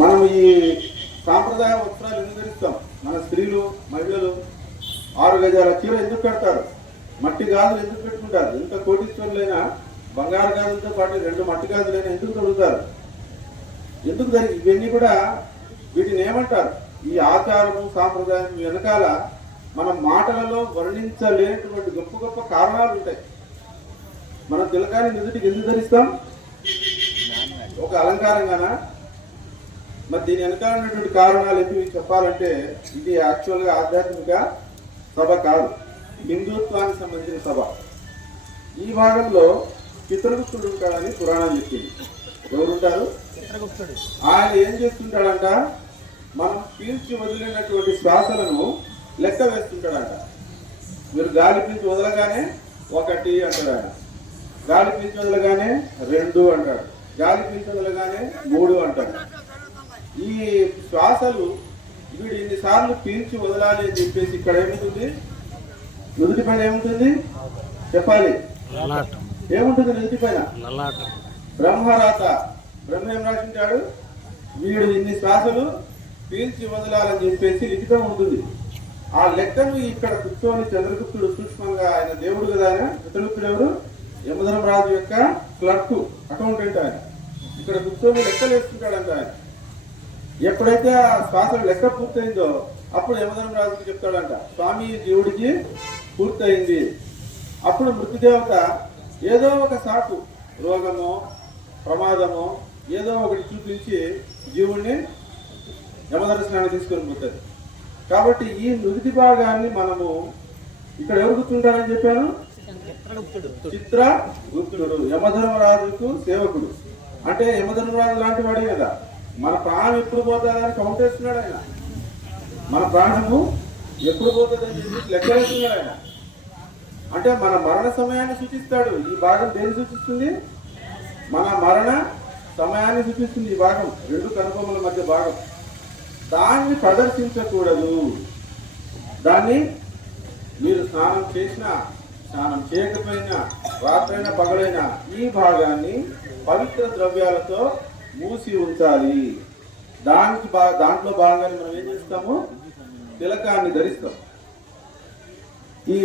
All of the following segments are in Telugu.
మనం ఈ సాంప్రదాయ వస్త్రాలు ఎందుకు ధరిస్తాం? మన స్త్రీలు మహిళలు 6 గజాల చీర ఎందుకు కడతారు? మట్టి గాజులు ఎందుకు పెట్టుకుంటారు? ఎంత కోటీశ్వరులైనా బంగారు గాజులతో పాటు 2 మట్టి గాజులైనా ఎందుకు తొడుగుతారు? ఎందుకు ఇవన్నీ కూడా వీటిని ఏమంటారు? ఈ ఆచారము సాంప్రదాయం వెనకాల మన మాటలలో వర్ణించలేనటువంటి గొప్ప గొప్ప కారణాలు ఉంటాయి. మనం తిలకాన్ని నుదుటికి ఎందుకు ధరిస్తాం? ఒక అలంకారంగానా? మరి దీని వెనకాల ఉన్నటువంటి కారణాలు ఎందుకు చెప్పాలంటే, ఇది యాక్చువల్గా ఆధ్యాత్మిక సభ కాదు, హిందుత్వానికి సంబంధించిన సభ. ఈ భాగంలో చిత్రగుప్తుడు ఉంటాడని పురాణం చెప్పింది. ఎవరుంటారు? ఆయన ఏం చేస్తుంటాడంట, మనం పీల్చి వదిలినటువంటి శ్వాసలను లెక్క వేస్తుంటాడంట. మీరు గాలి పీల్చి వదలగానే 1 అంటాడు ఆయన, గాలి పీల్చి వదలగానే 2 అంటాడు, గాలి పీల్చి వదలగానే 3 అంటాడు. ఈ శ్వాసలు వీడు ఇన్నిసార్లు పీల్చి వదలాలి అని చెప్పేసి ఇక్కడ ఏముంటుంది? నుదుటి పైన ఏముంటుంది చెప్పాలి? ఏముంటుంది నుదుటి పైన? బ్రహ్మరాత. బ్రహ్మ ఏం రాసింటాడు? వీడు ఇన్ని శ్వాసలు పీల్చి వదలాలని చెప్పేసి లిఖితం ఉంటుంది. ఆ లెక్కను ఇక్కడ కూర్చొని చంద్రగుప్తుడు సూక్ష్మంగా, ఆయన దేవుడు కదా, ఆయన చంద్రగుప్తుడు ఎవరు? యమధర్మరాజు యొక్క క్లర్క్, అకౌంటెంట్. ఆయన ఇక్కడ కూర్చొని లెక్కలు వేస్తుంటాడంట. ఆయన ఎప్పుడైతే ఆ శ్వాసలు లెక్క పూర్తయిందో అప్పుడు యమధర్మరాజుకి చెప్తాడంట, స్వామి జీవుడికి పూర్తయింది. అప్పుడు మృత్యుదేవత ఏదో ఒక సాకు, రోగమో ప్రమాదమో ఏదో ఒకటి చూపించి జీవుడిని యమదర్శనాన్ని తీసుకొని పోతుంది. కాబట్టి ఈ నుదిటి భాగాన్ని మనము ఇక్కడ ఎవరు గుర్తుంటారని చెప్పాను? చిత్రగుప్తుడు, యమధర్మరాజుకు సేవకుడు. అంటే యమధర్మరాజు లాంటి వాడే కదా. మన ప్రాణం ఎప్పుడు పోతుందని కౌంట్ వేస్తున్నాడు ఆయన. మన ప్రాణము ఎప్పుడు పోతుందని చెప్పి లెక్క వేస్తున్నాడు ఆయన. అంటే మన మరణ సమయాన్ని సూచిస్తాడు. ఈ భాగం దేన్ని సూచిస్తుంది? మన మరణ సమయాన్ని సూచిస్తుంది ఈ భాగం, 2 కనుబొమ్మల మధ్య భాగం. దాన్ని ప్రదర్శించకూడదు. దాన్ని మీరు స్నానం చేసినా స్నానం చేయకపోయినా రాత్రైనా పగలైనా ఈ భాగాన్ని పవిత్ర ద్రవ్యాలతో మూసి ఉంచాలి. దాంట్లో భాగంగా మనం ఏం చేస్తాము? తిలకాన్ని ధరిస్తాం. ఈ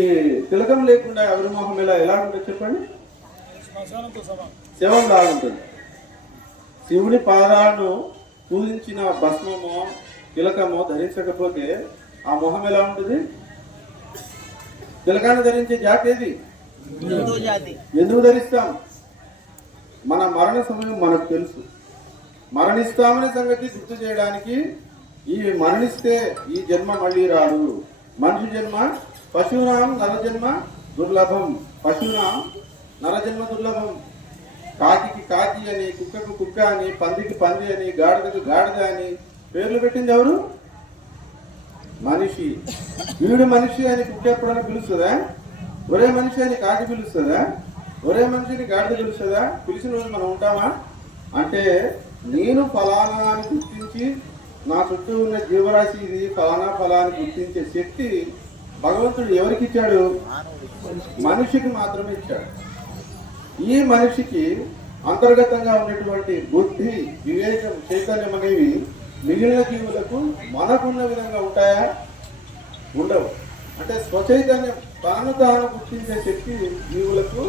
తిలకం లేకుండా ఎవరి మొహం ఎలా ఉంటుంది చెప్పండి? శవం లాగుంటుంది. శివుని పాదాలను పూజించిన భస్మమో తిలకమో ధరించకపోతే ఆ మొహం ఎలా ఉంటుంది? తిలకాన్ని ధరించే జాతి ఏది? ఎందుకు ధరిస్తాం? మన మరణ సమయం మనకు తెలుసు. మరణిస్తామనే సంగతి గుర్తు చేయడానికి. ఈ మరణిస్తే ఈ జన్మ మళ్ళీ రాదు. మనిషి జన్మ పశువునాం నరజన్మ దుర్లభం. పశువునాం నరజన్మ దుర్లభం. కాకికి కాకి అని, కుక్కకు కుక్క అని, పందికి పంది అని, గాడిదకు గాడిద అని పేర్లు పెట్టింది ఎవరు? మనిషి. వీడు మనిషి అని కుక్క ఎప్పుడైనా పిలుస్తుందా? ఒరే మనిషి అని కాకి పిలుస్తుందా? ఒరే మనిషిని గాడిద పిలుస్తుందా? పిలిచిన రోజు మనం ఉంటామా? అంటే నేను ఫలానా అని గుర్తించి, నా చుట్టూ ఉన్న జీవరాశి ఇది ఫలానా ఫలాన్ని గుర్తించే శక్తి భగవంతుడు ఎవరికి ఇచ్చాడు? మనిషికి మాత్రమే ఇచ్చాడు. ఈ మనిషికి అంతర్గతంగా ఉన్నటువంటి బుద్ధి, వివేకం, చైతన్యం అనేవి మిగిలిన జీవులకు మనకున్న విధంగా ఉంటాయా? ఉండవు. అంటే స్వచైతన్యం, తాను తాను గుర్తించే శక్తి జీవులకు,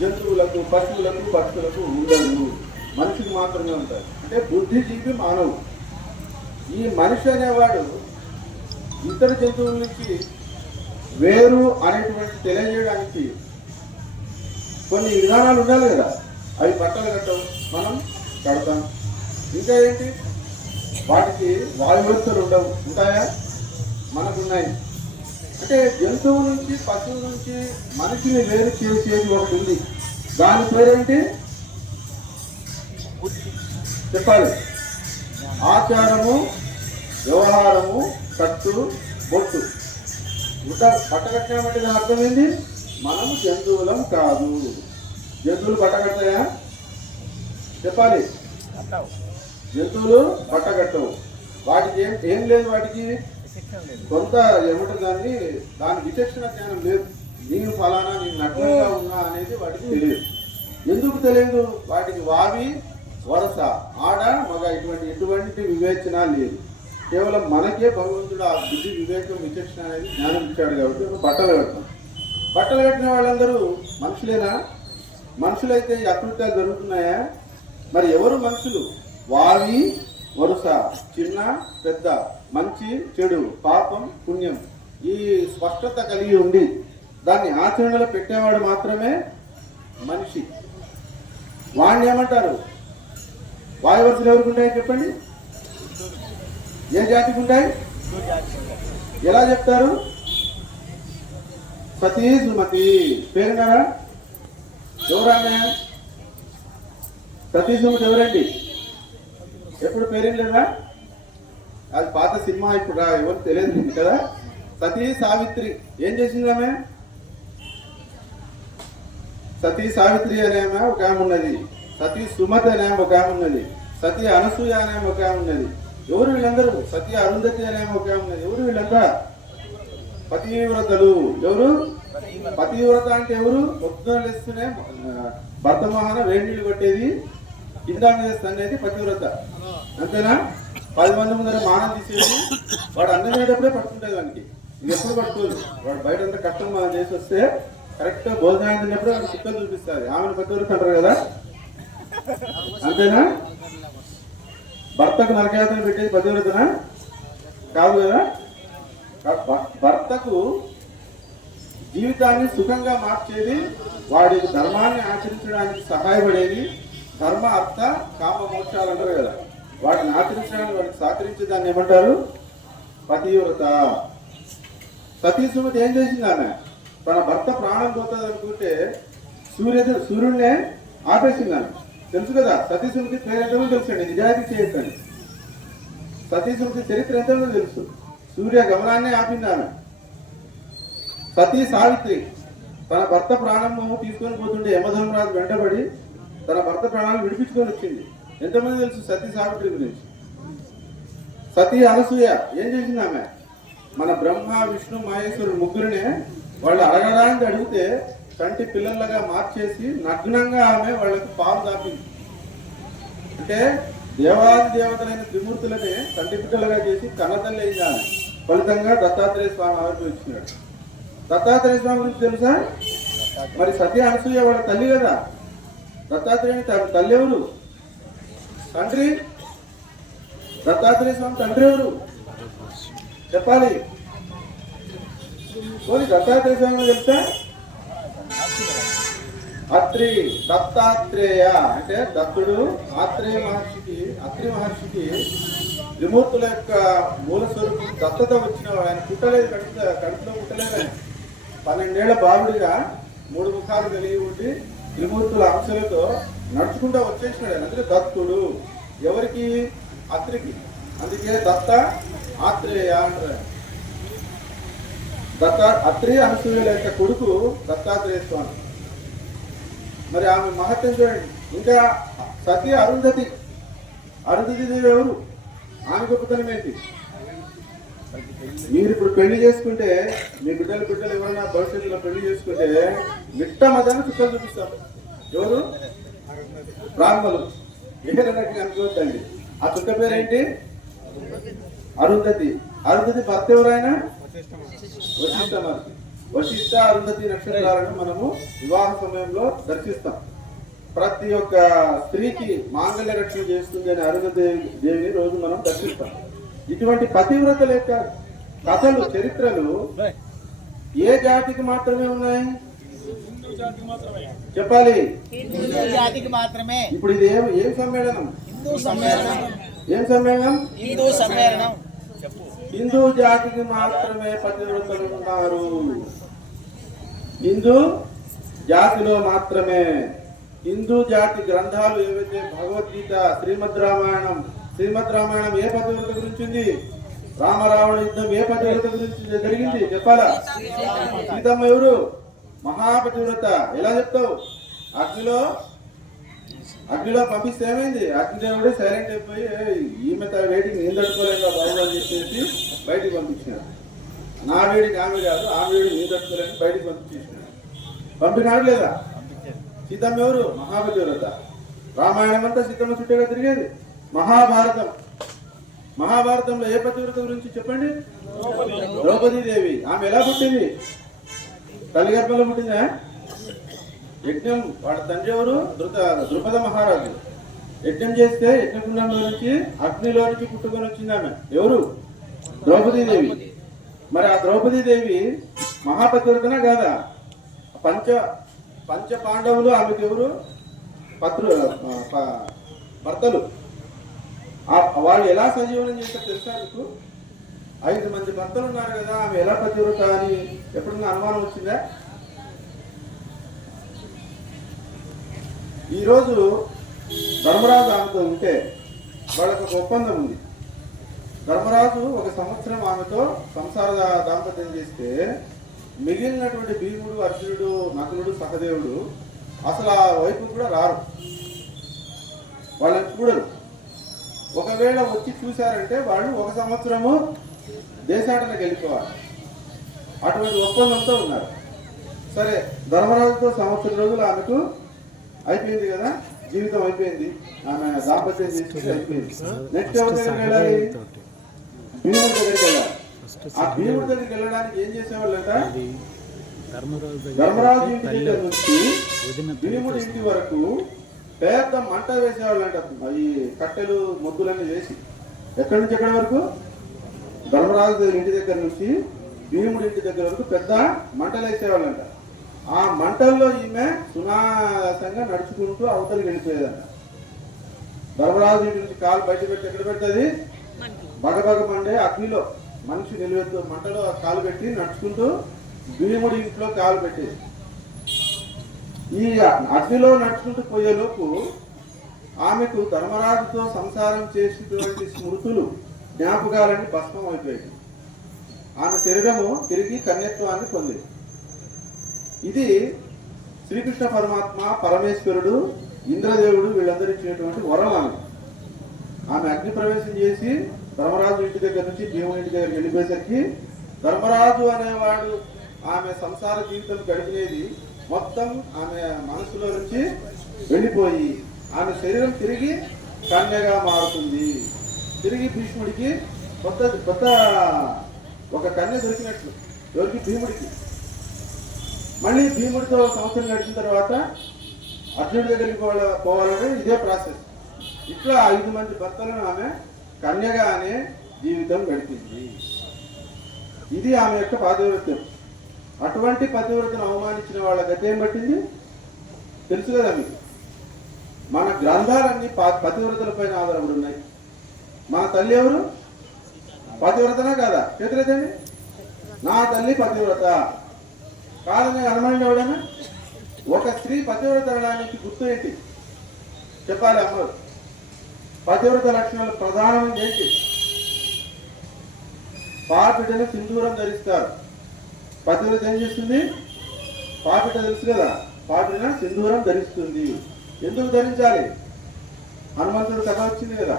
జంతువులకు, పశువులకు, పక్షులకు ఉండదు. మనిషికి మాత్రమే ఉంటాయి. అంటే బుద్ధిజీవి మానవుడు. ఈ మనిషి అనేవాడు ఇతర జంతువుల నుంచి వేరు అనేటువంటి తెలియజేయడానికి కొన్ని విధానాలు ఉండాలి కదా. అవి బట్టలు కట్టవు, మనం కడతాం. ఇంకా ఏంటి? వాటికి వాయువ్యవస్థలు ఉండవు, ఉంటాయా? మనకున్నాయి. అంటే జంతువు నుంచి, పశువు నుంచి మనిషిని వేరు చేసేది ఒకటి ఉంది. దాని పేరేంటి చెప్పాలి? ఆచారము, వ్యవహారము, కట్టు, బొట్టు. బట్ట కట్టినామంటే దాని అర్థం ఏంటి? మనము జంతువులం కాదు. జంతువులు బట్ట కడతాయా చెప్పాలి? జంతువులు బట్ట కట్టవు. వాటికి ఏం లేదు, వాటికి కొంత ఏమంటుంది, దాని విచక్షణ జ్ఞానం లేదు. నేను ఫలానా, నేను నగ్నంగా ఉన్నా అనేది వాటికి తెలియదు. ఎందుకు తెలియదు? వాటికి వావి వరస, ఆడ మగ ఎటువంటి వివేచన లేదు. కేవలం మనకే భగవంతుడు ఆ బుద్ధి, వివేకం, విచక్షణ అనేది జ్ఞానం ఇచ్చాడు కాబట్టి మనం బట్టలు కడతాం. బట్టలు కట్టిన వాళ్ళందరూ మనుషులేనా? మనుషులైతే ఈ అకృత్యాలు జరుగుతున్నాయా? మరి ఎవరు మనుషులు? వావి వరుస, చిన్న పెద్ద, మంచి చెడు, పాపం పుణ్యం, ఈ స్పష్టత కలిగి ఉండి దాన్ని ఆచరణలో పెట్టేవాడు మాత్రమే మనిషి. వాణ్ణి ఏమంటారు? వాయు వరుసలు ఎవరికి ఉంటాయి చెప్పండి? ఏ జాతికి ఉంటాయి? ఎలా చెప్తారు? సతీ సుమతి. పేరున్నారా? ఎవరామె? సతీ సుమతి ఎవరండి? ఎప్పుడు పేరు లేదా? అది పాత సినిమా, ఇప్పుడు ఎవరు తెలియదు కదా. సతీ సావిత్రి ఏం చేసింది ఆమె? సతీ సావిత్రి అనే ఆమె ఒక ఆమె ఉన్నది, సతీ సుమతి అనే ఆమె ఒక ఆమె ఉన్నది, సతీ అనసూయ అనే ఆమె ఒక ఆమె ఉన్నది. ఎవరు వీళ్ళందరూ? సతీ అరుంధతి అనే ఆమె ఒక ఆమె ఉన్నది. ఎవరు వీళ్ళంతా? పతివ్రతలు. ఎవరు పతివ్రత అంటే? ఎవరు? పొద్దున లేస్తూనే భర్త మోహన వేడి నీళ్ళు కొట్టేది, కిందాన్ని అనేది పతివ్రత. అంతేనా? 10 మంది ముందర మానం తీసేది, వాడు అన్నం తినేటప్పుడే పట్టుకుంటుంది వానికి. ఇది ఎప్పుడు పట్టుకోదు. వాడు బయట అంతా కష్టం మనం చేసి వస్తే కరెక్ట్ భోజనం తిన్నప్పుడు వాడికి చిక్కలు చూపిస్తుంది. ఆమెను పతివ్రత అంటారు కదా. అంతేనా? భర్తకు నరకయాతన పెట్టేది పతివ్రతనా? కాదు కదా. భర్తకు జీవితాన్ని సుఖంగా మార్చేది, వాడి ధర్మాన్ని ఆచరించడానికి సహాయపడేది, ధర్మ అర్థ కామ మోక్షాలు అంటారు కదా, వాటిని ఆచరించడానికి వాడికి సహకరించే దాన్ని ఏమంటారు? పతివ్రత. సతీ సుమతి ఏం చేసింది? ఆమె తన భర్త ప్రాణం పోతుంది అనుకుంటే సూర్యుడినే ఆపేసింది. ఆమె తెలుసు కదా. సతీ సుమతి పేరు ఎంతమంది తెలుసండి? నిజాయితీ చేయొద్దండి. సతీ సుమతి చరిత్ర ఎంతమంది తెలుసు? సూర్య గమనాన్ని ఆపింది ఆమె. సతీ సావిత్రి తన భర్త ప్రాణము తీసుకొని పోతుంటే యమధర్మరాజు వెంటబడి తన భర్త ప్రాణాలను విడిపించుకొని వచ్చింది. ఎంతమంది తెలుసు సతీ సావిత్రి గురించి? సతీ అనసూయ ఏం చేసింది? ఆమె మన బ్రహ్మ విష్ణు మహేశ్వరుడు ముగ్గురినే వాళ్ళు అడగడానికి అడిగితే కంటి పిల్లలుగా మార్చేసి నగ్నంగా ఆమె వాళ్ళకి పాలు దాపింది. అంటే దేవాది దేవతలైన త్రిమూర్తులనే కంటి పిల్లలుగా చేసి కన్నతల్లి అయింది ఆమె. ఫలితంగా దత్తాత్రేయ స్వామి ఆవిర్భవించినాడు. దత్తాత్రేయ స్వామి గురించి తెలుసా? మరి సతీ అనసూయ వాళ్ళ తల్లి కదా. దత్తాత్రేయుని తల్లి ఎవరు? తండ్రి. దత్తాత్రేయ స్వామి తండ్రి ఎవరు చెప్పాలి. పోనీ దత్తాత్రేయ స్వామి తెలుసా? అత్రి. దత్తాత్రేయ అంటే దత్తుడు అత్రి మహర్షికి త్రిమూర్తుల యొక్క మూల స్వరూపం దత్తత వచ్చిన ఆయన పుట్టలేదు, కడుపులో పుట్టలేదు. ఆయన 12 ఏళ్ల బాలుడిగా 3 ముఖాలు కలిగి ఉండి త్రిమూర్తుల అంశాలతో నడుచుకుంటూ వచ్చేసినాడు. అందుకే దత్తుడు. ఎవరికి? అత్రికి. అందుకే దత్త ఆత్రేయ అంటారు. అత్రి అనసూయుల యొక్క కొడుకు దత్తాత్రేయ స్వామి. మరి ఆమె మహత్యం చూడండి. ఇంకా సతీ అరుంధతి. అరుంధతి దేవి ఎవరు? ఆమె గొప్పతనం ఏంటి? మీరు ఇప్పుడు పెళ్లి చేసుకుంటే మీ బిడ్డలు ఎవరైనా భవిష్యత్తులో పెళ్లి చేసుకుంటే మిట్ట మధ్యాహ్నం చుక్కలు చూపిస్తారు. ఎవరు? బ్రాహ్మణులు. ఏదైనా అనుకోవద్దండి. ఆ చుక్క పేరేంటి? అరుంధతి. అరుంధతి భర్త ఎవరైనా? వశిష్ఠ మహర్షి. వశిష్ఠ అరుంధతి నక్షత్రాలను మనము వివాహ సమయంలో దర్శిస్తాం. ప్రతి ఒక్క స్త్రీకి మాంగళ్య రక్షణ చేస్తుంది అని అరుంధతి దేవిని రోజు మనం దర్శిస్తాం. ఇటువంటి పతివ్రతల యొక్క కథలు, చరిత్రలు ఏ జాతికి మాత్రమే ఉన్నాయి? చెప్పాలి. ఇప్పుడు ఇది ఏం సమ్మేళనం? ఏం సమ్మేళనం? హిందూ జాతికి మాత్రమే పతివ్రతలు ఉన్నారు. హిందూ జాతిలో మాత్రమే. హిందూ జాతి గ్రంథాలు ఏవైతే భగవద్గీత, శ్రీమద్ రామాయణం ఏ పతివ్రత గురించి ఉంది? రామరావణ యుద్ధం ఏ పతివ్రత గురించి జరిగింది? చెప్పాలా? సీతమ్మ ఎవరు? మహాపతివ్రత. ఎలా చెప్తావు? అగ్నిలో పంపిస్తే ఏమైంది? అగ్నిదేవుడే సైలెంట్ అయిపోయి ఈమె వేడికి నేను తట్టుకోలేక బాబు అని చెప్పేసి బయటికి పంపించినాడు. నా వేడికి ఆమె కాదు, ఆమె వేడికి నేను తట్టుకోలేక బయటికి పంపించేసినాడు. పంపినాడు లేదా? సీతమ్మ ఎవరు? మహాపతివ్రత. రామాయణం అంతా సీతమ్మ చుట్టేగా తిరిగేది. మహాభారతంలో ఏ పతివ్రత గురించి చెప్పండి? ద్రౌపదీదేవి. ఆమె ఎలా పుట్టింది? తల్లి గర్భంలో పుట్టిందా? యజ్ఞం, వాళ్ళ తండ్రి ఎవరు? ద్రుపద మహారాజు. యజ్ఞం చేస్తే యజ్ఞకుండంలో నుంచి అగ్నిలో నుంచి పుట్టుకొని వచ్చింది ఆమె. ఎవరు? ద్రౌపదీదేవి. మరి ఆ ద్రౌపదీదేవి మహాపతివ్రతనా కాదా? పంచ పాండవులు ఆమెకు ఎవరు? భర్తలు. వాళ్ళు ఎలా సజీవనం చేశారు తెలుసా మీకు? 5 మంది భర్తలు ఉన్నారు కదా, ఆమె ఎలా పతివ్రత అని ఎప్పుడన్నా అనుమానం వచ్చిందా? ఈరోజు ధర్మరాజు ఆమెతో ఉంటే వాళ్ళకు ఒక ఒప్పందం ఉంది. ధర్మరాజు 1 సంవత్సరం ఆమెతో సంసార దాంపత్యం చేస్తే మిగిలినటువంటి భీముడు, అర్జునుడు, నకులుడు, సహదేవుడు అసలు ఆ వైపు కూడా రారు, వాళ్ళని చూడరు. ఒకవేళ వచ్చి చూశారంటే వాళ్ళు 1 సంవత్సరము దేశాటనకి వెళ్ళిపోవాలి. అటువంటి ఒప్పందంతో ఉన్నారు. సరే, ధర్మరాజుతో సంవత్సరం రోజులు ఆమెకు అయిపోయింది కదా, జీవితం అయిపోయింది, ఆమె దాంపత్యం చేసి అయిపోయింది. నెక్స్ట్ ఎవరి దగ్గరికి వెళ్ళాలి? భీముడి దగ్గరికి వెళ్ళాలి. ఆ భీముడి దగ్గరికి వెళ్ళడానికి ఏం చేసేవాళ్ళంట? ధర్మరాజు ఇంటి దగ్గర నుంచి భీముడి ఇంటి వరకు పెద్ద మంట వేసేవాళ్ళంట. ఈ కట్టెలు మొద్దులన్నీ వేసి ఎక్కడి నుంచి ఎక్కడి వరకు? ధర్మరాజు ఇంటి దగ్గర నుంచి భీముడి ఇంటి దగ్గర వరకు పెద్ద మంటలు వేసేవాళ్ళంట. ఆ మంటల్లో ఈమె సునాయాసంగా నడుచుకుంటూ అవతలికి వెళ్ళిపోయేదంట. ధర్మరాజు ఇంటి నుంచి కాలు బయట పెట్టి ఎక్కడ పెడుతుంది? బగబగ మండే అగ్నిలో మనిషి నిలబెట్టు మంటలో కాలు పెట్టి నడుచుకుంటూ భీముడి ఇంట్లో కాలు పెట్టేది. ఈ అగ్నిలో నడుచుకుంటూ పోయేలోపు ఆమెకు ధర్మరాజుతో సంసారం చేసినటువంటి స్మృతులు, జ్ఞాపకాలన్నీ భస్మం అయిపోయాయి. ఆమె శరీరము తిరిగి కన్యత్వాన్ని పొందింది. ఇది శ్రీకృష్ణ పరమాత్మ, పరమేశ్వరుడు, ఇంద్రదేవుడు వీళ్ళందరూ ఇచ్చినటువంటి వరం. ఆమె అగ్ని ప్రవేశం చేసి ధర్మరాజు ఇంటి దగ్గర నుంచి భీముడి ఇంటి దగ్గరికి వెళ్ళిపోయేసరికి ధర్మరాజు అనేవాడు ఆమె సంసార జీవితం గడిపినది మొత్తం ఆమె మనసులో నుంచి వెళ్ళిపోయి ఆమె శరీరం తిరిగి కన్యగా మారుతుంది. తిరిగి భీష్ముడికి కొత్త ఒక కన్య దొరికినట్లు. ఎవరికి? భీముడికి. మళ్ళీ భీముడితో సంవత్సరం గడిచిన తర్వాత అర్జునుడి దగ్గరికి పోవాలంటే ఇదే ప్రాసెస్. ఇట్లా 5 మంది భర్తలను ఆమె కన్యగానే జీవితం గడిపింది. ఇది ఆమె యొక్క పాతివ్రత్యం. అటువంటి పతివ్రతను అవమానించిన వాళ్ళ గతి ఏం పట్టింది తెలుసు కదా మీకు. మన గ్రంథాలన్నీ పతివ్రతల పైన ఆధారపడి ఉన్నాయి. మన తల్లి ఎవరు? పతివ్రతనా కాదా? చేతులేదండి. నా తల్లి పతివ్రత కాదని అనుమానం ఎవడైనా? ఒక స్త్రీ పతివ్రత అనడానికి గుర్తు ఏంటి చెప్పాలి అమ్మరు. పతివ్రత లక్షణాలు ప్రధానమైనది ఏంటి? పాపిటని సింధూరం ధరిస్తారు. పతివ్రత ఏం చేస్తుంది? పాపిట తెలుసు కదా, పాపిట సింధూరం ధరిస్తుంది. ఎందుకు ధరించాలి? హనుమంతుడు కథ వచ్చింది కదా,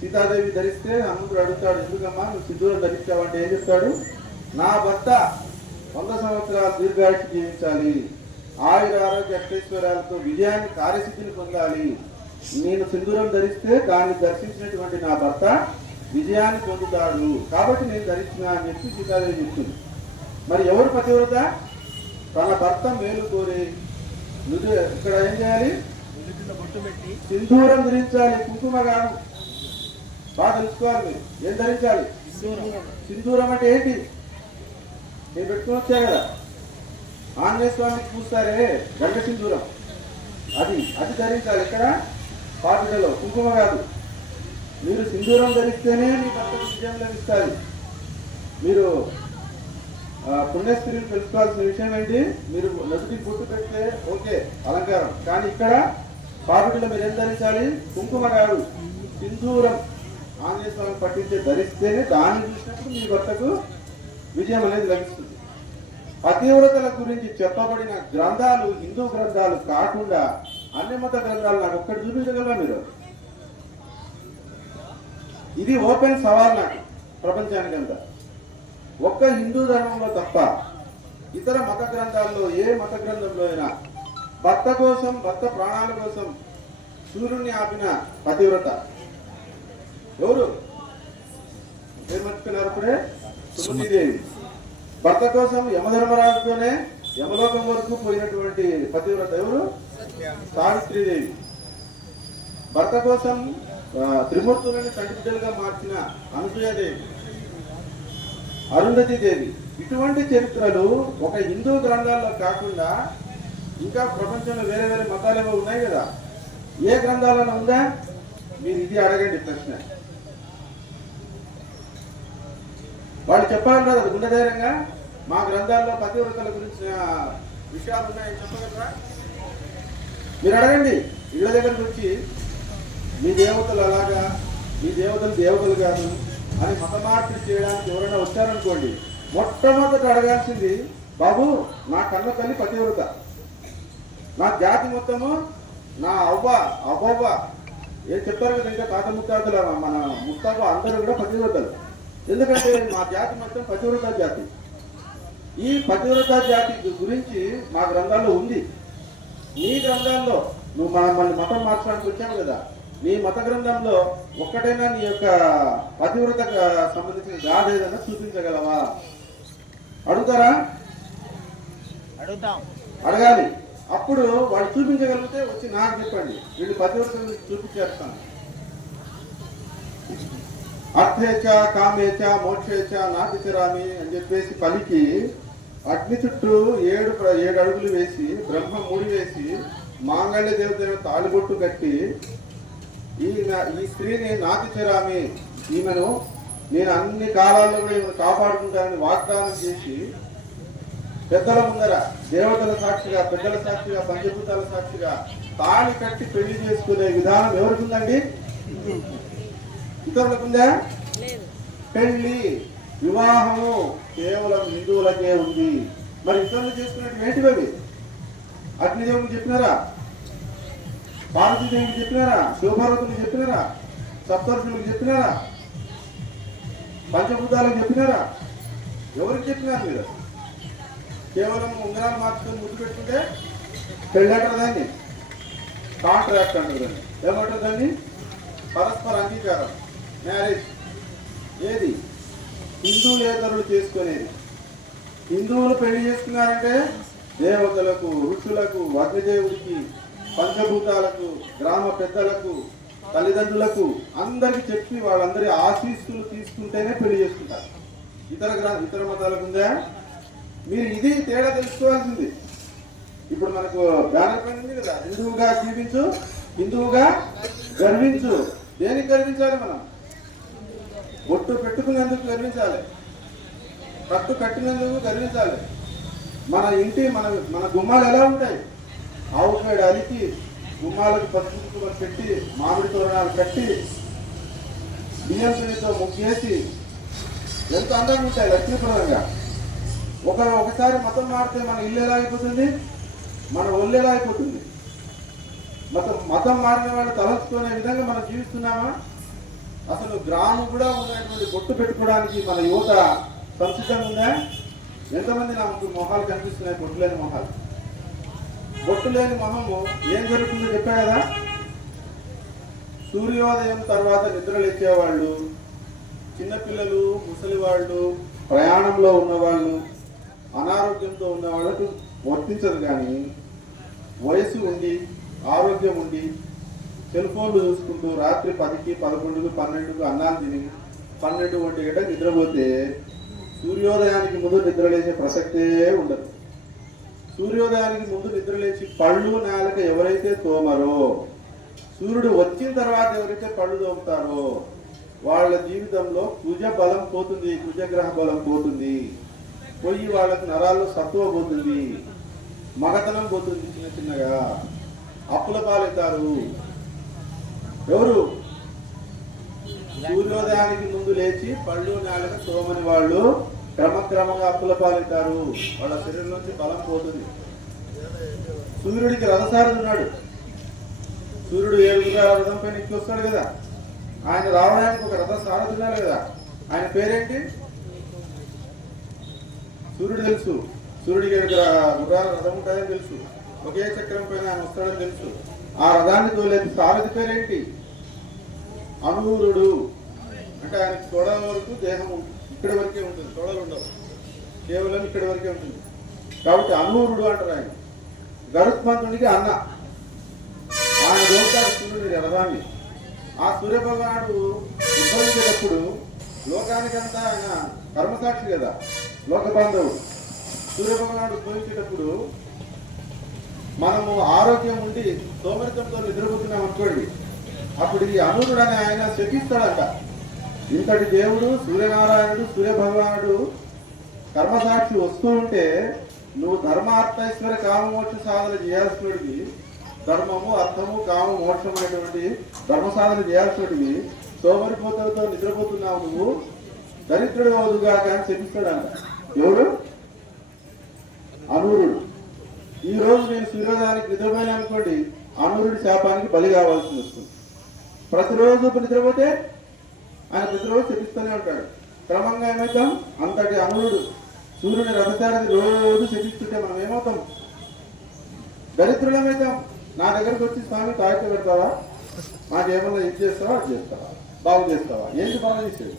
సీతాదేవి ధరిస్తే హనుమంతుడు అడుగుతాడు, ఎందుకమ్మా నువ్వు సింధూరం ధరించావంటే ఏం చెప్తాడు? నా భర్త 100 సంవత్సరాలు దీర్ఘాయుష్ జీవించాలి, ఆయుర ఆరోగ్య అష్టైశ్వర్యాలతో విజయాన్ని, కార్యసిద్ధిని పొందాలి. నేను సింధూరం ధరిస్తే దాన్ని దర్శించినటువంటి నా భర్త విజయాన్ని పొందుతాడు, కాబట్టి నేను ధరించిన అని చెప్పి సీతాదేవి చెప్తుంది. మరి ఎవరు పతివ్రత? తన భర్త మేలు కోరి ఇక్కడ ఏం చేయాలి? సింధూరం ధరించాలి, కుంకుమ కాదు. బాగా తెలుసుకోవాలి మీరు. ఏం ధరించాలి? సింధూరం అంటే ఏంటి? నేను పెట్టుకుని వచ్చా కదా, ఆంజనేయ స్వామికి పూస్తారే గంగ సింధూరం, అది ధరించాలి. ఇక్కడ పాపిటలో, కుంకుమ కాదు. మీరు సింధూరం ధరిస్తేనే మీ భర్తకు విజయం లభిస్తుంది. మీరు పుణ్యస్త్రీలు తెలుసుకోవాల్సిన విషయం ఏంటి? మీరు నదుటికి బొట్టు పెడితే ఓకే అలంకారం, కానీ ఇక్కడ పాపిటలో మీరు ఏం ధరించాలి? కుంకుమ కాదు, సింధూరం. ఆంజనేయ స్వామి పట్టించే ధరిస్తేనే దాన్ని చూసినప్పుడు మీ భర్తకు విజయం అనేది లభిస్తుంది. పతివ్రతల గురించి చెప్పబడిన గ్రంథాలు హిందూ గ్రంథాలు కాకుండా అన్ని మత గ్రంథాలు నాకు ఒక్కటి చూపించగలరా మీరు? ఇది ఓపెన్ సవాల్ నాకు ప్రపంచానికంతా. ఒక్క హిందూ ధర్మంలో తప్ప ఇతర మత గ్రంథాల్లో ఏ మత గ్రంథంలో అయినా భర్త కోసం, భర్త ప్రాణాల కోసం సూర్యుడిని ఆపిన పతివ్రత ఎవరు? ఏం మర్చిపోయినారు అప్పుడే? సుమతీదేవి. భర్త కోసం యమధర్మరాజుతోనే యమలోకం వరకు పోయినటువంటి పతివ్రత ఎవరు? సావిత్రీదేవి. భర్త కోసం త్రిమూర్తులని కంటిబిడ్డలుగా మార్చిన అనసూయాదేవి, అరుంధతీదేవి. ఇటువంటి చరిత్రలు ఒక హిందూ గ్రంథాల్లో కాకుండా ఇంకా ప్రపంచంలో వేరే వేరే మతాలు ఏవో ఉన్నాయి కదా, ఏ గ్రంథాలను ఉందా? మీరు ఇది అడగండి ప్రశ్న. వాళ్ళు చెప్పాలి కదా గుండె ధైర్యంగా, మా గ్రంథాల్లో పతివ్రతల గురించిన విషయాలు ఉన్నాయని చెప్పగలరా? మీరు అడగండి ఇళ్ళ దగ్గరికి వచ్చి, మీ దేవతలు అలాగా, మీ దేవతలు దేవతలు కాదు అని మత మార్పిడి చేయడానికి ఎవరైనా వచ్చారనుకోండి, మొట్టమొదట అడగాల్సింది, బాబు నా కన్న తల్లి పతివ్రత, నా జాతి మొత్తము నా అవ్వ ఏం చెప్తారు కదా, ఇంకా తాత ముత్తాతలు మన ముత్తాత అందరూ కూడా పతివ్రతలు. ఎందుకంటే మా జాతి మొత్తం పతివ్రత జాతి. ఈ పతివ్రత జాతి గురించి మా గ్రంథాల్లో ఉంది. నీ గ్రంథాల్లో నువ్వు మన మతం మార్చడానికి వచ్చావు కదా, నీ మత గ్రంథంలో ఒక్కటైనా నీ యొక్క పతివ్రత సంబంధించిన గాథ ఏదైనా చూపించగలవా? అడుగుతారా? అడుగుతాం. అడగాలి. అప్పుడు వాళ్ళు చూపించగలిగితే వచ్చి నాకు చెప్పండి, వీళ్ళు పతివ్రతను చూపించేస్తాను. అర్థేచ కామేచ మోక్షేచ నాతిచరామి అని చెప్పేసి పలికి అగ్ని చుట్టూ 7 అడుగులు వేసి బ్రహ్మ ముడి వేసి మాంగళ్య దేవత తాళిబొట్టు కట్టి ఈ స్త్రీని నాతిచరామి, ఈమెను నేను అన్ని కాలాల్లో కూడా ఈమెను కాపాడుకుంటానని వాగ్దానం చేసి పెద్దల ముందర దేవతల సాక్షిగా, పెద్దల సాక్షిగా, పంచభూతాల సాక్షిగా తాళి కట్టి పెళ్లి చేసుకునే విధానం ఎవరికి ఉందండి? ఇతరులకు ఉందా? పెళ్లి వివాహము కేవలం హిందువులకే ఉంది. మరి ఇతరులు చేసుకున్నట్టు ఏంటివి అవి? అగ్నిదేవునికి చెప్పినారా? పార్వతీదేవికి చెప్పినారా? శివపార్వతులకు చెప్పినారా? సప్తర్షులకు చెప్పినారా? పంచభూతాలకు చెప్పినారా? ఎవరికి చెప్పినారు మీరు? కేవలం ఉంగరాలు మార్చుకొని ముద్దు పెట్టుకుంటే పెళ్ళి అంటారు దాన్ని, కాంట్రాక్ట్ అంటారు దాన్ని. ఏమంటారు దాన్ని? పరస్పర అంగీకారం, మ్యారేజ్. ఏది? హిందువులేతరులు చేసుకునేది. హిందువులు పెళ్లి చేసుకున్నారంటే దేవతలకు, ఋషులకు, అగ్నిదేవుడికి, పంచభూతాలకు, గ్రామ పెద్దలకు, తల్లిదండ్రులకు అందరికి చెప్పి వాళ్ళందరి ఆశీస్సులు తీసుకుంటేనే పెళ్లి చేసుకుంటారు. ఇతర మతాలకు ఉందా? మీరు ఇది తేడా తెలుసుకోవాల్సింది. ఇప్పుడు మనకు బ్యానర్ పైన ఉంది కదా, హిందువుగా జీవించు, హిందువుగా గర్వించు. దేనికి గర్వించాలి? మనం ఒట్టు పెట్టుకునేందుకు గర్వించాలి, కట్టు కట్టినందుకు గర్వించాలి. మన ఇంటి మన గుమ్మాలు ఎలా ఉంటాయి? ఆవు పేడ అలికి గుమ్మాలకు పసుపు పెట్టి, మామిడి తోరణాలు కట్టి, బియ్యం పిండితో ముగ్గేసి ఎంత అందంగా ఉంటాయి, లక్ష్మీప్రదంగా. ఒకసారి మతం మారితే మన ఇల్లు ఎలా అయిపోతుంది, మన ఒళ్ళు ఎలా అయిపోతుంది? మతం మారిన వాళ్ళు తలంచుకునే విధంగా మనం జీవిస్తున్నామా? అసలు గ్రామం కూడా ఉన్నటువంటి బొట్టు పెట్టుకోవడానికి మన యువత సంసిద్ధంగా ఉందా? ఎంతమంది నాకు మొహాలు కనిపిస్తున్నాయి, బొట్టు లేని మొహాలు. బొట్టు లేని మొహము ఏం జరుగుతుందో చెప్పా కదా. సూర్యోదయం తర్వాత నిద్ర లేచేవాళ్ళు, చిన్నపిల్లలు, ముసలి వాళ్ళు, ప్రయాణంలో ఉన్నవాళ్ళు, అనారోగ్యంతో ఉన్న వాళ్ళకు వర్తించదు. కానీ వయసు ఉండి, ఆరోగ్యం ఉండి, సెల్ ఫోన్లు చూసుకుంటూ రాత్రి 10కి, 11కు, 12కు అన్నాలు తిని 12, 1 గంట నిద్రపోతే సూర్యోదయానికి ముందు నిద్రలేసే ప్రసక్తే ఉండదు. సూర్యోదయానికి ముందు నిద్రలేచి పళ్ళు నేలక ఎవరైతే తోమరో, సూర్యుడు వచ్చిన తర్వాత ఎవరైతే పళ్ళు తోముతారో వాళ్ళ జీవితంలో కుజ బలం పోతుంది, కుజగ్రహ బలం పోతుంది. పోయి వాళ్ళకి నరాల్లో సత్వ పోతుంది, మగతనం పోతుంది, చిన్నగా అప్పుల పాలవుతారు. ఎవరు? సూర్యోదయానికి ముందు లేచి పళ్ళు నేలక తోమని వాళ్ళు క్రమక్రమంగా అప్పుల పాలవుతారు. వాళ్ళ శరీరం నుంచి బలం పోతుంది. సూర్యుడికి రథసారథి ఉన్నాడు. సూర్యుడు 7 రథం పైన ఎక్కి వస్తాడు కదా, ఆయన రావడానికి ఒక రథసారథి ఉన్నారు కదా, ఆయన పేరేంటి? సూర్యుడు తెలుసు. సూర్యుడికి 7 గుర్రాల రథం ఉంటాయని తెలుసు. ఒకే చక్రం పైన ఆయన వస్తాడని తెలుసు. ఆ రథాన్ని తోలేదు సారథి పేరేంటి? అనూరుడు. అంటే ఆయనకి తొడల వరకు దేహం ఇక్కడి వరకే ఉంటుంది, తొడలు ఉండవు, కేవలం ఇక్కడి వరకే ఉంటుంది. కాబట్టి అనూరుడు అంటారు ఆయన. గరుత్మంతుడికి అన్న. ఆయన దోస్తాడు సూర్యుడి రథాన్ని. ఆ సూర్య భగవానుడు ఉద్భవించేటప్పుడు లోకానికంతా ఆయన కర్మసాక్షి కదా, లోక బాంధవుడు. సూర్య భగవానుడు ఉద్భవించేటప్పుడు మనము ఆరోగ్యం ఉండి సోమరితంతో నిద్రపోతున్నాం అనుకోండి, అప్పుడు ఈ అనూరుడు అని ఆయన శపిస్తాడంట. ఇంతటి దేవుడు సూర్యనారాయణుడు సూర్య భగవానుడు కర్మసాక్షి వస్తూ ఉంటే నువ్వు ధర్మార్థైశ్వర్య కామమోక్ష సాధన చేయాల్సినవి, ధర్మము అర్థము కామ మోక్షం అనేటువంటి ధర్మ సాధన చేయాల్సినవి సోమరిపోతలతో నిద్రపోతున్నావు, నువ్వు దరిద్రుడు అవుదుగా అని శపిస్తాడంట. ఎవడు? అనూరుడు. ఈ రోజు నేను సూర్యోదయానికి నిద్రపోయినా అనుకోండి, అనూరుడి శాపానికి బలి కావాల్సి వస్తుంది. ప్రతిరోజు నిద్రపోతే ఆయన ప్రతిరోజు శపిస్తూనే ఉంటాడు. క్రమంగా ఏమవుతాం? అంతటి అనూరుడు సూర్యుని రథసారథి రోజు శపిస్తుంటే మనం ఏమవుతాం? దరిద్రులమవుతాం. నా దగ్గరకు వచ్చి స్వామి తాయిత పెడతావా, మాకేమన్నా ఇది చేస్తావా, అది చేస్తావా, బాగు చేస్తావా? ఏంటి బాగు చేసేది?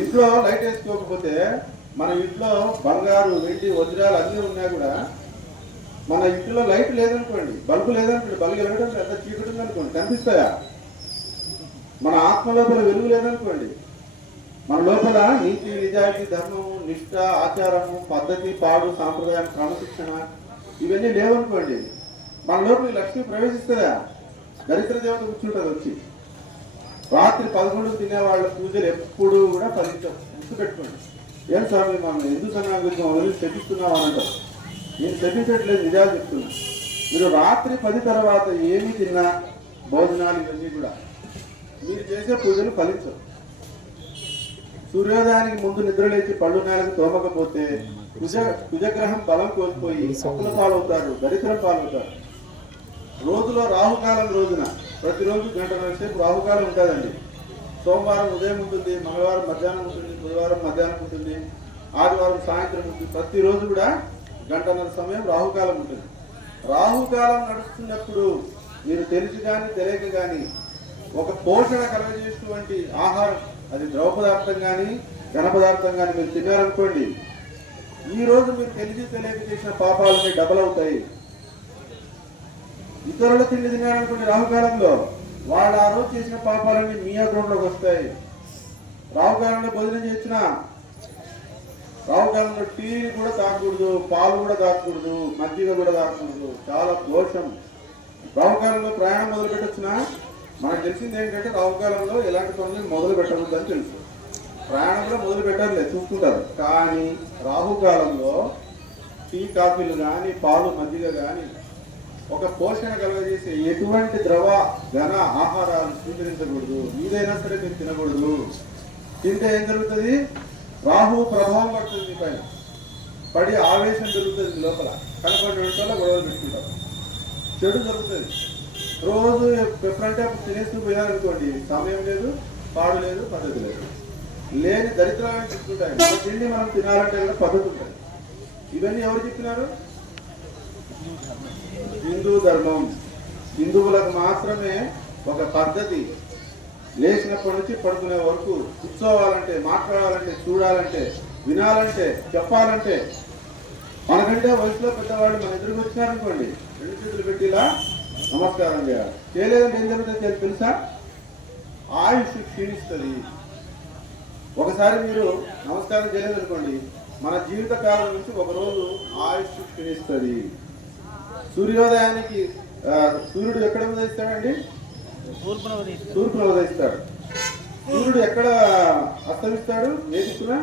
ఇంట్లో లైట్ వేసుకోకపోతే, మన ఇంట్లో బంగారు వెండి వజ్రాలు అన్నీ ఉన్నా కూడా మన ఇంట్లో లైట్ లేదనుకోండి, బల్బు లేదనుకోండి, బల్బు వెలగడం ఎంత చీకటి ఉందనుకోండి, కనిపిస్తాయా? మన ఆత్మ లోపల వెలుగు లేదనుకోండి, మన లోపల నీతి నిజాయితీ ధర్మము నిష్ఠ ఆచారము పద్ధతి పాడు సాంప్రదాయం క్రమశిక్షణ ఇవన్నీ లేవనుకోండి, మన లోపల లక్ష్మి ప్రవేశిస్తుందా? దరిద్ర దేవత కూర్చుంటుంది వచ్చి. రాత్రి 11 తినే వాళ్ళ పూజలు ఎప్పుడు కూడా ఫలించవు. గుర్తుపెట్టుకోండి. ఏం స్వామి మనం ఎందుకు సంఘం గురించి మొదలు శపిస్తున్నాం అని అంటారు. నేను శపించట్లేదు, నిజాలు చెప్తున్నా. మీరు రాత్రి 10 తర్వాత ఏమి తిన్నా, భోజనాలు ఇవన్నీ కూడా మీరు చేసే పూజలు ఫలించవు. సూర్యోదయానికి ముందు నిద్రలేచి పళ్ళు నేలకు తోమకపోతే కుజగ్రహం బలం కోల్పోయి అప్పుల పాలవుతారు, దరిద్రం పాలవుతారు. రోజులో రాహుకాలం రోజున ప్రతిరోజు 1 గంటల సేపు రాహుకాలం ఉంటుందండి. సోమవారం ఉదయం ఉంటుంది, మంగళవారం మధ్యాహ్నం ఉంటుంది, బుధవారం మధ్యాహ్నం ఉంటుంది, ఆదివారం సాయంత్రం ఉంటుంది. ప్రతిరోజు కూడా 1 గంటన్నర సమయం రాహుకాలం ఉంటుంది. రాహుకాలం నడుస్తున్నప్పుడు మీరు తెలిసి కానీ తెలియక కానీ ఒక పోషణ కలగజేసినటువంటి ఆహారం, అది ద్రవ పదార్థం కానీ ఘన పదార్థం కానీ మీరు తిన్నారనుకోండి, ఈ రోజు మీరు తెలిసి తెలియక చేసిన పాపాలన్నీ డబల్ అవుతాయి. ఇతరుల తిండి తిన్నారనుకోండి రాహుకాలంలో, వాళ్ళు ఆ రోజు చేసిన పాపాలన్నీ మీ అకౌంట్లోకి వస్తాయి. రాహుకాలంలో భోజనం చేసిన రాహుకాలంలో టీ కూడా తాగకూడదు, పాలు కూడా తాగకూడదు, మజ్జిగ కూడా తాగకూడదు, చాలా దోషం. రాహుకాలంలో ప్రయాణం మొదలు పెట్టొచ్చునా, మనకు తెలిసింది ఏంటంటే రాహుకాలంలో ఎలాంటి పనులు మొదలు పెట్టకూడదని తెలుసు. ప్రయాణంలో మొదలు పెట్టారులే, చూసుకుంటారు. కానీ రాహుకాలంలో టీ కాఫీలు కానీ పాలు మజ్జిగ కానీ ఒక పోషణ కలగజేసే ఎటువంటి ద్రవ ఘన ఆహారాలు స్వీకరించకూడదు. ఏదైనా సరే మీరు తినకూడదు. తింటే ఏం జరుగుతుంది? రాహు ప్రభావం పడుతుంది మీ పైన, పడి ఆవేశం జరుగుతుంది లోపల, కనపడి వల్ల గొడవలు పెట్టుకుంటారు, చెడు జరుగుతుంది. రోజు ఎప్పుడంటే అప్పుడు తినేస్తూ పోయారనుకోండి, సమయం లేదు, పాడు లేదు, పద్ధతి లేదు, లేని దరిద్రాలను చెప్తుంటాయి. మన తిండి మనం తినాలంటే పద్ధతి ఉంటుంది. ఇవన్నీ ఎవరు చెప్పినారు? హిందూ ధర్మం. హిందువులకు మాత్రమే ఒక పద్ధతి. లేచినప్పటి నుంచి పడుకునే వరకు కూర్చోవాలంటే, మాట్లాడాలంటే, చూడాలంటే, వినాలంటే, చెప్పాలంటే, మనకంటే వయసులో పెద్దవాళ్ళు మన ఎదురుకు వచ్చినారనుకోండి, 2 చేతులు పెట్టిలా నమస్కారం చేయాలి. చేయలేదంటే ఏం జరుగుతుంది తెలుసా? ఆయుష్ క్షీణిస్తుంది. ఒకసారి మీరు నమస్కారం చేయలేదనుకోండి, మన జీవిత కాలం నుంచి ఒక రోజు ఆయుష్ క్షీణిస్తుంది. సూర్యోదయానికి సూర్యుడు ఎక్కడ ఉదయిస్తాడండి? తూర్పున ఉదయిస్తాడు. సూర్యుడు ఎక్కడ అస్తమిస్తాడు? ఏ దిక్కున?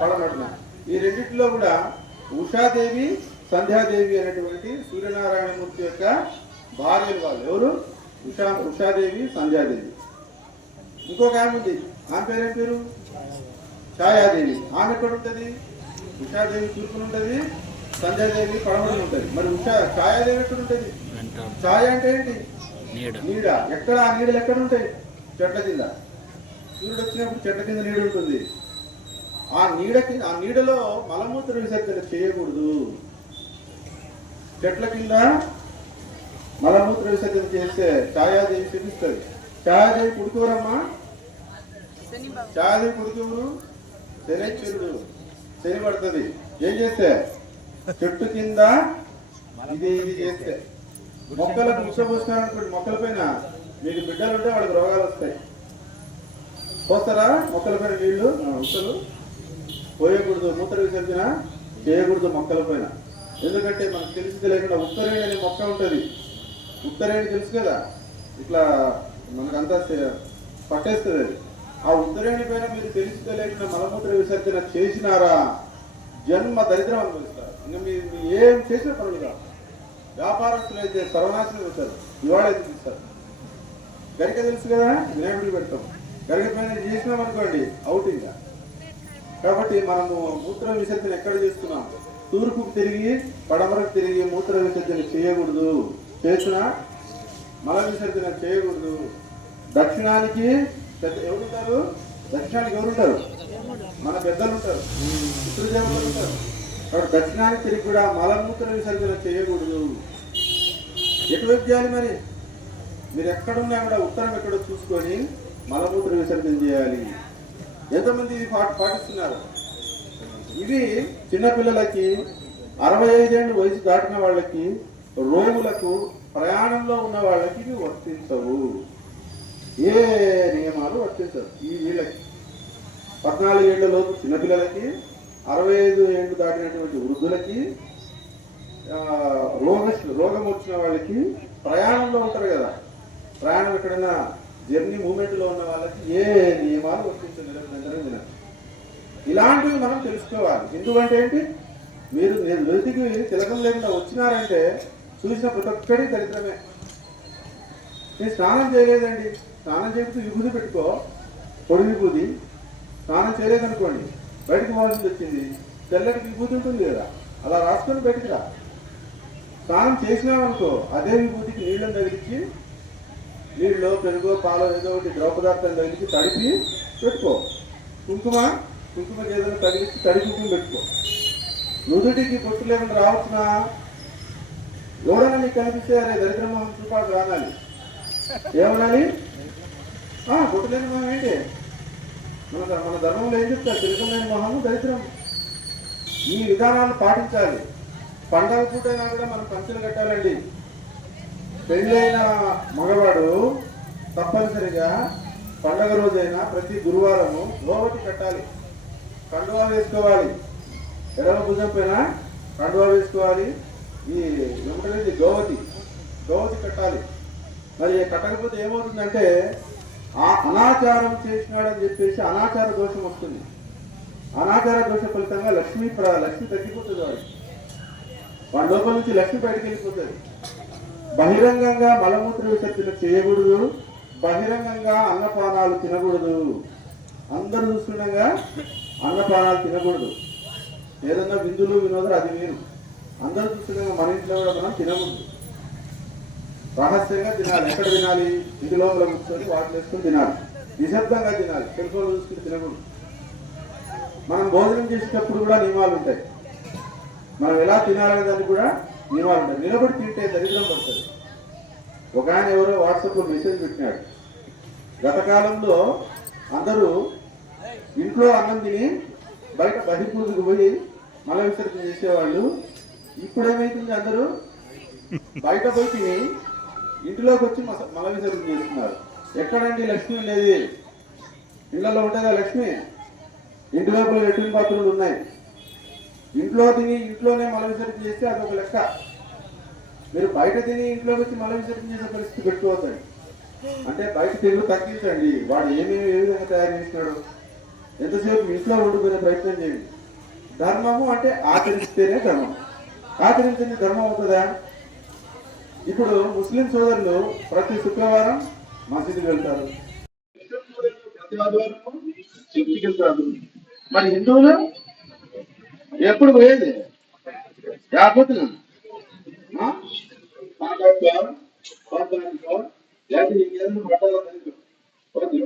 పడమటిన. ఈ రెండింటిలో కూడా ఉషాదేవి సంధ్యాదేవి అనేటువంటి సూర్యనారాయణమూర్తి యొక్క భార్యలు వాళ్ళు. ఎవరు? ఉషాదేవి సంధ్యాదేవి. ఇంకొక ఆమె ఉంది, ఆమె పేరేం పేరు? ఛాయాదేవి. ఆమె ఎక్కడ ఉంటుంది? ఉషాదేవి తూర్పున ఉంటుంది, సంధ్యాదేవి పడమటిన ఉంటుంది. మరి ఛాయాదేవి ఎక్కడ ఉంటుంది? ఛాయ అంటే ఏంటి? నీడ. ఎక్కడ? ఆ నీడలు ఎక్కడ ఉంటాయి? చెట్ల కింద. సూర్యుడు వచ్చినప్పుడు చెట్ల కింద నీడ ఉంటుంది. ఆ నీడలో మలమూత్ర విసర్జన చేయకూడదు. చెట్ల కింద మలమూత్ర విసర్జన చేస్తే ఛాయాదేవి శపిస్తుంది. ఛాయాదేవి పుడుకోరమ్మా, ఛాయాదేవి పుడుకోరు, శనేశ్వరుడు శని పడుతుంది. ఏం చేస్తే చెట్టు కింద ఇది చేస్తే మొక్కలకు విషపోసినారనుకోండి, మొక్కల పైన మీకు బిడ్డలు ఉంటే వాళ్ళకి రోగాలు వస్తాయి. పోస్తారా మొక్కల పైన నీళ్లు? ఉత్తలు పోయకూడదు, మూత్ర విసర్జన చేయకూడదు మొక్కల పైన. ఎందుకంటే మనకు తెలిసి లేకుండా ఉత్తరేణి అనే మొక్క ఉంటుంది. ఉత్తరేణి తెలుసు కదా, ఇట్లా మనకంతా పట్టేస్తుంది అది. ఆ ఉత్తరేణి పైన మీరు తెలిసి లేకుండా మలమూత్ర విసర్జన చేసినారా జన్మ దరిద్రం అనుభవిస్తారు. ఇంకా మీరు ఏం చేసిన పనులు కాదు. వ్యాపారస్తులు అయితే సర్వనాశనం అవుతారు, ఇవాళ అయితే తీస్తారు. గరిక తెలుసు కదా, వినాయకుడికి పెడతాం. గరిక పైన చేసినాం అనుకోండి అవుట్ ఇంకా. కాబట్టి మనము మూత్ర విసర్జన ఎక్కడ చేస్తున్నాం? తూర్పుకు తిరిగి పడమరకు తిరిగి మూత్ర విసర్జన చేయకూడదు. చేసిన మల విసర్జన చేయకూడదు. దక్షిణానికి ఎవరుంటారు? దక్షిణానికి ఎవరుంటారు? మన పెద్దలు ఉంటారు, పితృదేవతలు ఉంటారు. కాబట్టి దక్షిణానికి తిరిగి కూడా మలమూత్ర విసర్జన చేయకూడదు. ఎటువైపు చేయాలి మరి? మీరు ఎక్కడున్నా కూడా ఉత్తరం ఎక్కడో చూసుకొని మలమూత్ర విసర్జన చేయాలి. ఎంతమంది ఇది పాటిస్తున్నారు? ఇవి చిన్నపిల్లలకి, 65 ఏళ్ళు వయసు దాటిన వాళ్ళకి, రోగులకు, ప్రయాణంలో ఉన్న వాళ్ళకి ఇవి వర్తించవు. ఏ నియమాలు వర్తించవు ఈ వీళ్ళకి. 14 ఏళ్లలోపు చిన్నపిల్లలకి, 65 ఏళ్ళు దాటినటువంటి వృద్ధులకి, రోగం వచ్చిన వాళ్ళకి, ప్రయాణంలో ఉంటారు కదా, ప్రయాణం ఎక్కడైనా జర్నీ మూమెంట్లో ఉన్న వాళ్ళకి ఏ నియమాలు వర్తించలేదు. ఇలాంటివి మనం తెలుసుకోవాలి. ఎందుకంటే ఏంటి, మీరు వెతికి తిలకం లేకుండా వచ్చినారంటే చూసిన ప్రతి ఒక్కటి దరిద్రమే. నేను స్నానం చేయలేదండి, స్నానం చేస్తూ విభూతి పెట్టుకో, పొడి విభూతి. స్నానం చేయలేదనుకోండి, బయటకు పోవాల్సింది వచ్చింది, తెల్లటి విభూతి ఉంటుంది కదా, అలా రాసుకొని బయటికి రా. స్నానం చేసినామనుకో, అదే విభూతికి నీళ్ళని తగిలించి, నీళ్ళలో పెరుగో పాలో ఏదో ఒకటి ద్రవ పదార్థాలు తగిలించి తడిపి పెట్టుకో. కుంకుమ ఏదైనా తగిలించి తడి కుంకుమ పెట్టుకో. నుదుటికి పొట్టు లేకుండా రావచ్చునా? ఎవరైనా నీకు కనిపిస్తే అరే దరిద్రమోహం చూపాటు రానాలి. ఏమనాలి? పొట్టు లేని మొహం ఏంటి? మన ధర్మంలో ఏం చెప్తారు? తిలకం లేని మొహము దరిద్రం. ఈ విధానాలు పాటించాలి. పండగ పూటైనా కూడా మనం పంచులు కట్టాలండి. పెళ్ళైన మగవాడు తప్పనిసరిగా పండగ రోజైనా ప్రతి గురువారము గోవతి కట్టాలి, కండువా వేసుకోవాలి. ఎడమ భుజం పైన కండువా వేసుకోవాలి. ఈ ఏమిటనేది గోవతి కట్టాలి. మరి కట్టకపోతే ఏమవుతుందంటే అనాచారం చేసినాడని చెప్పేసి అనాచార దోషం వస్తుంది. అనాచార దోష ఫలితంగా లక్ష్మి తగ్గిపోతుంది. వాడి లోపల నుంచి లక్ష్మి బయటకు వెళ్ళిపోతుంది. బహిరంగంగా మలమూత్ర విసర్జన చేయకూడదు. బహిరంగంగా అన్నపానాలు తినకూడదు. అందరూ చూస్తుండగా అన్నపానాలు తినకూడదు. ఏదన్నా విందులు వినోదాలు అది మీరు అందరూ చూస్తుండగా మన ఇంట్లో కూడా మనం తినకూడదు. రహస్యంగా తినాలి. ఎక్కడ తినాలి? ఇంటి లోపల కూర్చొని వాటిని వేసుకొని తినాలి. నిశ్శబ్దంగా తినాలి. సెల్ఫోన్లు చూసుకుని తినకూడదు. మనం భోజనం చేసేటప్పుడు కూడా నియమాలు ఉంటాయి. మనం ఎలా తినాలనే దానికి కూడా నియమాలు ఉంటాయి. నిలబడి తింటే దరిద్రం పడుతుంది. ఒక ఆయన ఎవరో వాట్సాప్లో మెసేజ్ పెట్టినాడు, గత కాలంలో అందరూ ఇంట్లో అన్నం తిని బయట బహిర్భూతికి పోయి మల విసర్జన చేసేవాళ్ళు. ఇప్పుడు ఏమైతుంది, అందరూ బయట పోయి తిని ఇంటిలోకి వచ్చి మల విసర్జన చేస్తున్నారు. ఎక్కడండి లక్ష్మి ఉండేది? ఇళ్లలో ఉంటుందా లక్ష్మి? ఇంటి లోపల లెట్రిన్ బాత్రూమ్లు ఉన్నాయి. ఇంట్లో తిని ఇంట్లోనే మల విసర్జన చేస్తే అదొక లెక్క. మీరు బయట తిని ఇంట్లోకి వచ్చి మల విసర్జన చేసే పరిస్థితి పెట్టుకోవద్దండి. అంటే బయట తిరుగు తగ్గించండి. వాడు ఏ విధంగా తయారు చేసినాడు, ఎంతసేపు ఇంట్లో ఉండిపోయిన ప్రయత్నం చేయండి. ధర్మము అంటే ఆచరిస్తేనే ధర్మం. ఆచరించని ధర్మం అవుతుందా? ఇప్పుడు ముస్లిం సోదరులు ప్రతి శుక్రవారం మసీదుకి వెళ్తారు, ప్రతి ఆదివారం చర్చికి వెళ్తారు. మరి హిందువులు ఎప్పుడు పోయేది? లేకపోతున్నా లేకపోతే ఇంకేదైనా పట్టాలి.